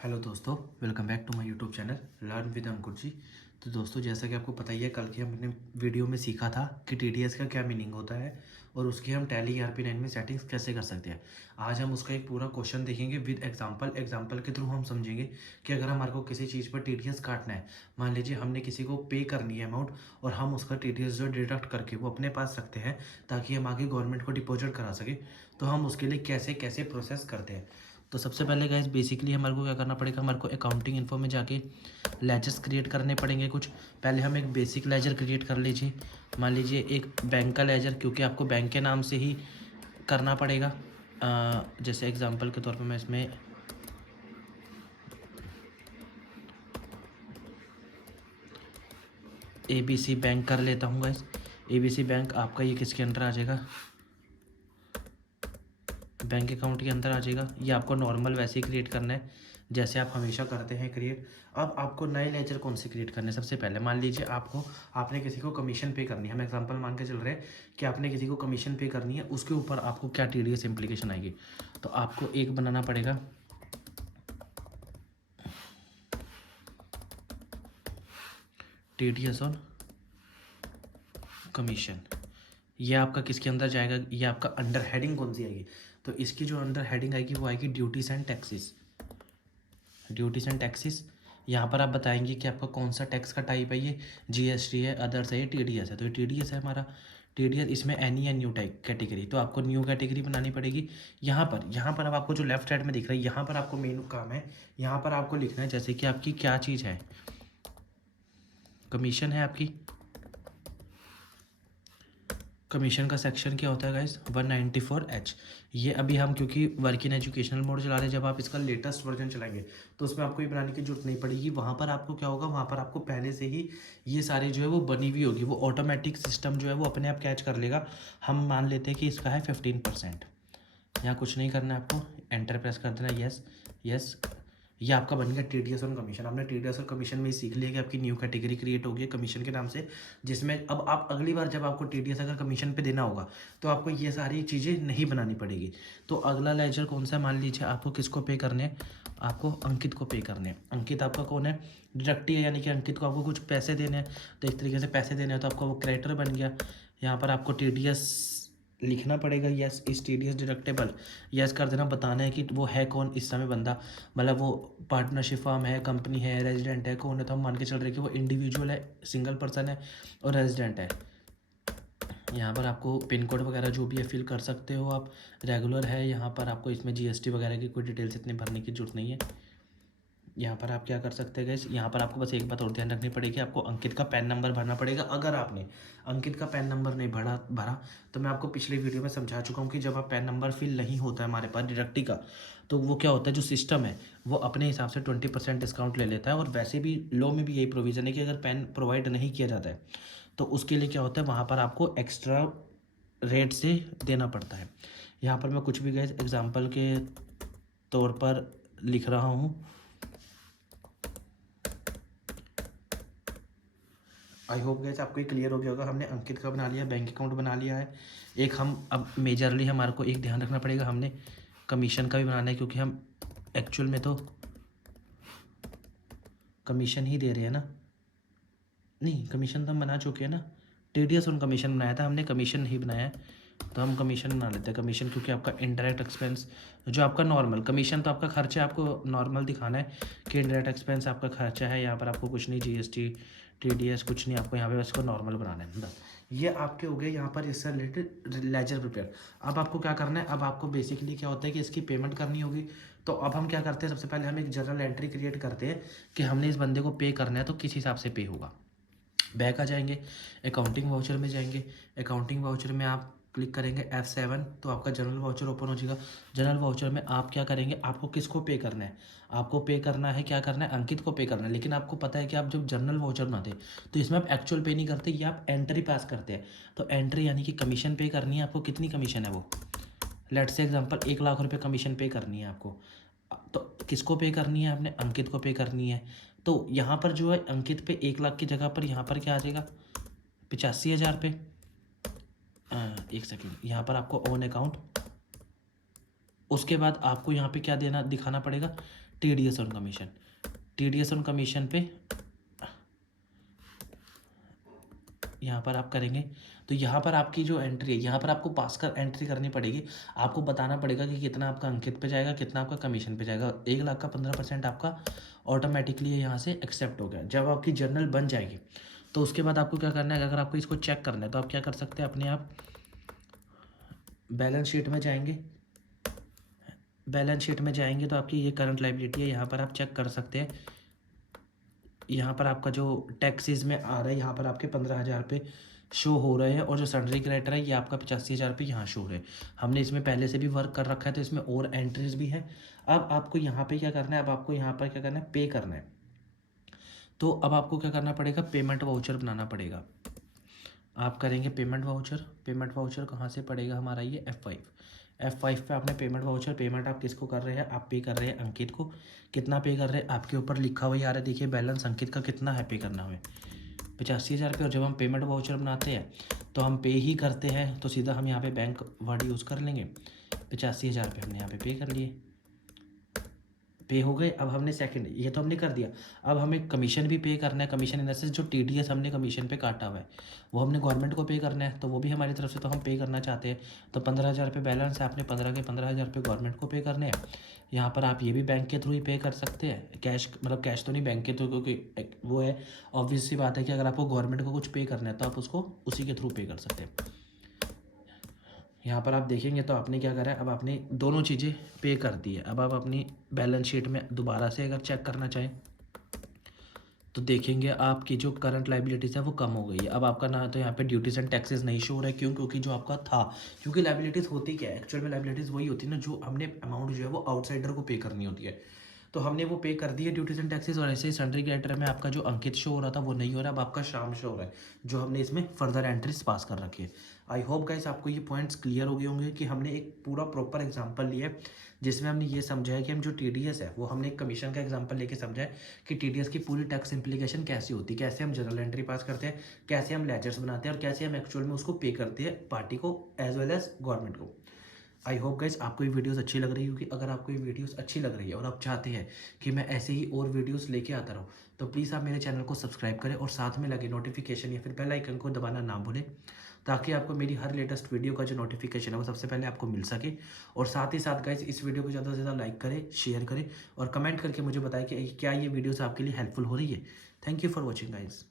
Hello दोस्तों, welcome back to my YouTube channel learn with Ankur ji. तो दोस्तों, जैसा कि आपको पता ही है, कल की हमने वीडियो में सीखा था कि टीडीएस का क्या मीनिंग होता है और उसकी हम टैली ERP9 में सेटिंग्स कैसे कर सकते हैं। आज हम उसका एक पूरा क्वेश्चन देखेंगे विद एग्जांपल के थ्रू हम समझेंगे कि अगर हमारे को किसी चीज़ पर टीडीएस काटना है, मान लीजिए हमने किसी को पे करनी है अमाउंट और हम उसका टीडीएस जो डिडक्ट करके वो अपने पास रखते हैं ताकि हम आगे गवर्नमेंट को डिपॉजिट करा सके, तो हम उसके लिए कैसे कैसे प्रोसेस करते हैं। तो सबसे पहले गाइस बेसिकली हमारे को क्या करना पड़ेगा, हमारे को अकाउंटिंग इन्फो में जाके लेजर्स क्रिएट करने पड़ेंगे कुछ। पहले हम एक बेसिक लेजर क्रिएट कर लीजिए, मान लीजिए एक बैंक का लेजर, क्योंकि आपको बैंक के नाम से ही करना पड़ेगा। जैसे एग्जांपल के तौर पे मैं इसमें ABC बैंक कर लेता हूँ गाइस। ABC बैंक आपका ये किसके अंदर आ जाएगा, बैंक अकाउंट के अंदर आ जाएगा। ये आपको नॉर्मल वैसे ही क्रिएट करना है जैसे आप हमेशा करते हैं क्रिएट। अब आपको नए लेजर कौन से क्रिएट करने हैं, सबसे पहले मान लीजिए आपने किसी को कमीशन पे करनी है। हम एग्जांपल मान के चल रहे हैं कि आपने किसी को कमीशन पे करनी है, उसके ऊपर आपको क्या TDS इम्प्लीकेशन आएगी। तो आपको एक बनाना पड़ेगा TDS ऑन कमीशन। ये आपका किसके अंदर जाएगा, ये आपका अंडर हेडिंग कौन सी आएगी, तो इसकी जो अंडर हेडिंग आएगी वो आएगी duties and taxes. Duties and taxes, यहाँ पर आप बताएंगे कि आपका कौन सा टैक्स का टाइप है, ये GST है, अदर्स है, ये TDS है। तो ये TDS है हमारा TDS। इसमें एनी है न्यू टाइप कैटेगरी, तो आपको न्यू कैटेगरी बनानी पड़ेगी। यहाँ पर अब आपको जो लेफ्ट साइड में दिख रहा है, यहाँ पर आपको मेन काम है, यहाँ पर आपको लिखना है जैसे कि आपकी क्या चीज़ है, कमीशन है आपकी। कमीशन का सेक्शन क्या होता है गाइस, 194H। ये अभी हम क्योंकि वर्क इन एजुकेशनल मोड चला रहे हैं, जब आप इसका लेटेस्ट वर्जन चलाएंगे तो उसमें आपको ये बनाने की जरूरत नहीं पड़ेगी। वहाँ पर आपको क्या होगा, वहाँ पर आपको पहले से ही ये सारे जो है वो बनी हुई होगी, वो ऑटोमेटिक सिस्टम जो है वो अपने आप कैच कर लेगा। हम मान लेते हैं कि इसका है 15%। यहाँ कुछ नहीं करना है आपको, एंटर प्रेस कर देना, यस यस। ये आपका बन गया TDS और कमीशन। आपने TDS और कमीशन में ही सीख लिया कि आपकी न्यू कैटेगरी क्रिएट होगी कमीशन के नाम से, जिसमें अब आप अगली बार जब आपको TDS अगर कमीशन पे देना होगा तो आपको ये सारी चीज़ें नहीं बनानी पड़ेगी। तो अगला लेजर कौन सा, मान लीजिए आपको किसको पे करने हैं, आपको अंकित को पे करने हैं। अंकित आपका कौन है, डिडक्टी है, यानी कि अंकित को आपको कुछ पैसे देने हैं। तो एक तरीके से पैसे देने हैं, तो आपका वो क्रेडिटर बन गया। यहाँ पर आपको TDS लिखना पड़ेगा, यस इस TDS डिडक्टेबल, यस कर देना। बताना है कि वो है कौन इस समय बंदा, मतलब वो पार्टनरशिप फर्म है, कंपनी है, रेजिडेंट है, कौन है। तो हम मान के चल रहे हैं कि वो इंडिविजुअल है, सिंगल पर्सन है और रेजिडेंट है। यहाँ पर आपको पिन कोड वगैरह जो भी है फिल कर सकते हो आप, रेगुलर है। यहाँ पर आपको इसमें GST वगैरह की कोई डिटेल्स इतनी भरने की जरूरत नहीं है। यहाँ पर आप क्या कर सकते हैं गाइस, यहाँ पर आपको बस एक बात और ध्यान रखनी पड़ेगी, आपको अंकित का पैन नंबर भरना पड़ेगा। अगर आपने अंकित का पैन नंबर नहीं भरा तो मैं आपको पिछले वीडियो में समझा चुका हूँ कि जब आप पैन नंबर फिल नहीं होता है हमारे पास डिडक्टी का, तो वो क्या होता है, जो सिस्टम है वो अपने हिसाब से 20% डिस्काउंट ले लेता है। और वैसे भी लॉ में भी यही प्रोविज़न है कि अगर पैन प्रोवाइड नहीं किया जाता है तो उसके लिए क्या होता है, वहाँ पर आपको एक्स्ट्रा रेट से देना पड़ता है। यहाँ पर मैं कुछ भी गाइस एग्जाम्पल के तौर पर लिख रहा हूँ। आई होप गैस आपको ये क्लियर हो गया होगा। हमने अंकित का बना लिया, बैंक अकाउंट बना लिया है। एक हम अब मेजरली हमारे को एक ध्यान रखना पड़ेगा, हमने कमीशन का भी बनाना है, क्योंकि हम एक्चुअल में तो कमीशन ही दे रहे हैं ना। नहीं, कमीशन तो हम बना चुके हैं ना, TDS और कमीशन बनाया था हमने, कमीशन नहीं बनाया है। तो हम कमीशन बना लेते हैं, कमीशन, क्योंकि आपका इनडायरेक्ट एक्सपेंस जो आपका नॉर्मल कमीशन तो आपका खर्चा आपको नॉर्मल दिखाना है कि इनडायरेक्ट एक्सपेंस आपका खर्चा है। यहाँ पर आपको कुछ नहीं, GST TDS कुछ नहीं, आपको यहाँ पे बस को नॉर्मल बनाना है बस। ये आपके हो गए यहाँ पर इससे रिलेटेड लेजर प्रिपेयर। अब आपको क्या करना है, अब आपको बेसिकली क्या होता है कि इसकी पेमेंट करनी होगी। तो अब हम क्या करते हैं, सबसे पहले हम एक जर्नल एंट्री क्रिएट करते हैं कि हमने इस बंदे को पे करना है तो किस हिसाब से पे होगा। बैक आ जाएंगे, अकाउंटिंग वाउचर में जाएंगे। अकाउंटिंग वाउचर में आप क्लिक करेंगे F7 तो आपका जनरल वाउचर ओपन हो जाएगा। जनरल वाउचर में आप क्या करेंगे, आपको किसको पे करना है, आपको पे करना है, क्या करना है, अंकित को पे करना है। लेकिन आपको पता है कि आप जब जनरल वाउचर बनाते हैं तो इसमें आप एक्चुअल पे नहीं करते, ये आप एंट्री पास करते हैं। तो एंट्री यानी कि कमीशन पे करनी है आपको। कितनी कमीशन है वो, लेट्स से एग्जांपल 1 लाख रुपए कमीशन पे करनी है आपको। तो किसको पे करनी है, आपने अंकित को पे करनी है। तो यहाँ पर जो है अंकित पे 1 लाख की जगह पर यहाँ पर क्या आ जाएगा, 85,000 पे। एक सेकेंड, यहाँ पर आपको ऑन अकाउंट, उसके बाद आपको यहाँ पे क्या देना दिखाना पड़ेगा, TDS on commission, TDS on commission पे यहाँ पर आप करेंगे तो यहाँ पर आपकी जो एंट्री है, यहाँ पर आपको पास कर एंट्री करनी पड़ेगी। आपको बताना पड़ेगा कि कितना आपका अंकित पे जाएगा, कितना आपका कमीशन पे जाएगा। 1 लाख का 15% आपका ऑटोमेटिकली यहाँ से एक्सेप्ट हो गया। जब आपकी जर्नल बन जाएगी तो उसके बाद आपको क्या करना है, अगर आपको इसको चेक करना है तो आप क्या कर सकते हैं, अपने आप बैलेंस शीट में जाएंगे। बैलेंस शीट में जाएंगे तो आपकी ये करंट लायबिलिटी है, यहाँ पर आप चेक कर सकते हैं। यहाँ पर आपका जो टैक्सेस में आ रहा है, यहाँ पर आपके 15,000 पे शो हो रहे हैं, और जो सन्ड्री क्रेडिटर है ये आपका 85,000 पे यहाँ शो हो रहे हैं। हमने इसमें पहले से भी वर्क कर रखा है तो इसमें और एंट्रीज भी है। अब आपको यहाँ पे क्या करना है, अब आपको यहाँ पर क्या करना है, पे करना है। तो अब आपको क्या करना पड़ेगा, पेमेंट वाउचर बनाना पड़ेगा। आप करेंगे पेमेंट वाउचर। पेमेंट वाउचर कहाँ से पड़ेगा हमारा, ये F5 पे आपने पेमेंट वाउचर, पेमेंट आप किसको कर रहे हैं, आप पे कर रहे हैं अंकित को। कितना पे कर रहे हैं, आपके ऊपर लिखा हुआ यार है, देखिए बैलेंस अंकित का कितना है पे करना हमें, 85,000 पे। और जब हम पेमेंट वाउचर बनाते हैं तो हम पे ही करते हैं, तो सीधा हम यहाँ पे बैंक वर्ड यूज़ कर लेंगे। 85,000 पे हमने यहाँ पे पे कर लिए, पे हो गए। अब हमने सेकंड, ये तो हमने कर दिया। अब हमें कमीशन भी पे करना है। कमीशन इन द सेंस जो TDS हमने कमीशन पे काटा हुआ है वो हमने गवर्नमेंट को पे करना है, तो वो भी हमारी तरफ से तो हम पे करना चाहते हैं। तो 15,000 पे बैलेंस है, आपने 15 के 15,000 पे गवर्नमेंट को पे करने हैं। यहाँ पर आप ये भी बैंक के थ्रू ही पे कर सकते हैं, कैश मतलब कैश तो नहीं, बैंक के थ्रू, क्योंकि वो है ऑब्वियस सी बात है कि अगर आपको गवर्नमेंट को कुछ पे करना है तो आप उसको उसी के थ्रू पे कर सकते हैं। यहाँ पर आप देखेंगे तो आपने क्या करा है, अब आपने दोनों चीज़ें पे कर दी है। अब आप अपनी बैलेंस शीट में दोबारा से अगर चेक करना चाहें तो देखेंगे आपकी जो करंट लाइबिलिटीज़ है वो कम हो गई है। अब आपका ना तो यहाँ पे ड्यूटीज एंड टैक्सेस नहीं शो हो रहा है, क्यों, क्योंकि जो आपका था, क्योंकि लाइबिलिटीज़ होती क्या है एक्चुअल में, लाइबिलिटीज़ वही होती है ना जो हमने अमाउंट जो है वो आउटसाइडर को पे करनी होती है। तो हमने वो पे कर दी है ड्यूटीज एंड टैक्सेस, और ऐसे ही सन्ड्री क्रेडिटर में आपका जो अंकित शो हो रहा था वो नहीं हो रहा, अब आपका शाम शो हो रहा है, जो हमने इसमें फर्दर एंट्रीज पास कर रखी है। आई होप गाइस आपको ये पॉइंट्स क्लियर हो गए होंगे कि हमने एक पूरा प्रॉपर एग्जांपल लिया है जिसमें हमने ये समझा है कि हम जो TDS है वो हमने एक कमीशन का एग्जांपल लेके समझा है कि TDS की पूरी टैक्स इम्प्लीकेशन कैसी होती है, कैसे हम जनरल एंट्री पास करते हैं, कैसे हम लेजर्स बनाते हैं, और कैसे हम एक्चुअल में उसको पे करते हैं पार्टी को एज वेल एज गवर्नमेंट को। आई होप गाइज आपको ये वीडियोस अच्छी लग रही होगी। अगर आपको ये वीडियोस अच्छी लग रही है और आप चाहते हैं कि मैं ऐसे ही और वीडियोस लेके आता रहूँ तो प्लीज़ आप मेरे चैनल को सब्सक्राइब करें और साथ में लगे नोटिफिकेशन या फिर बेल आइकन को दबाना ना भूलें, ताकि आपको मेरी हर लेटेस्ट वीडियो का जो नोटिफिकेशन है वो सबसे पहले आपको मिल सके। और साथ ही साथ गाइज इस वीडियो को ज़्यादा से ज़्यादा लाइक करें, शेयर करें और कमेंट करके मुझे बताएं कि क्या ये वीडियोज़ आपके लिए हेल्पफुल हो रही है। Thank you for watching guys.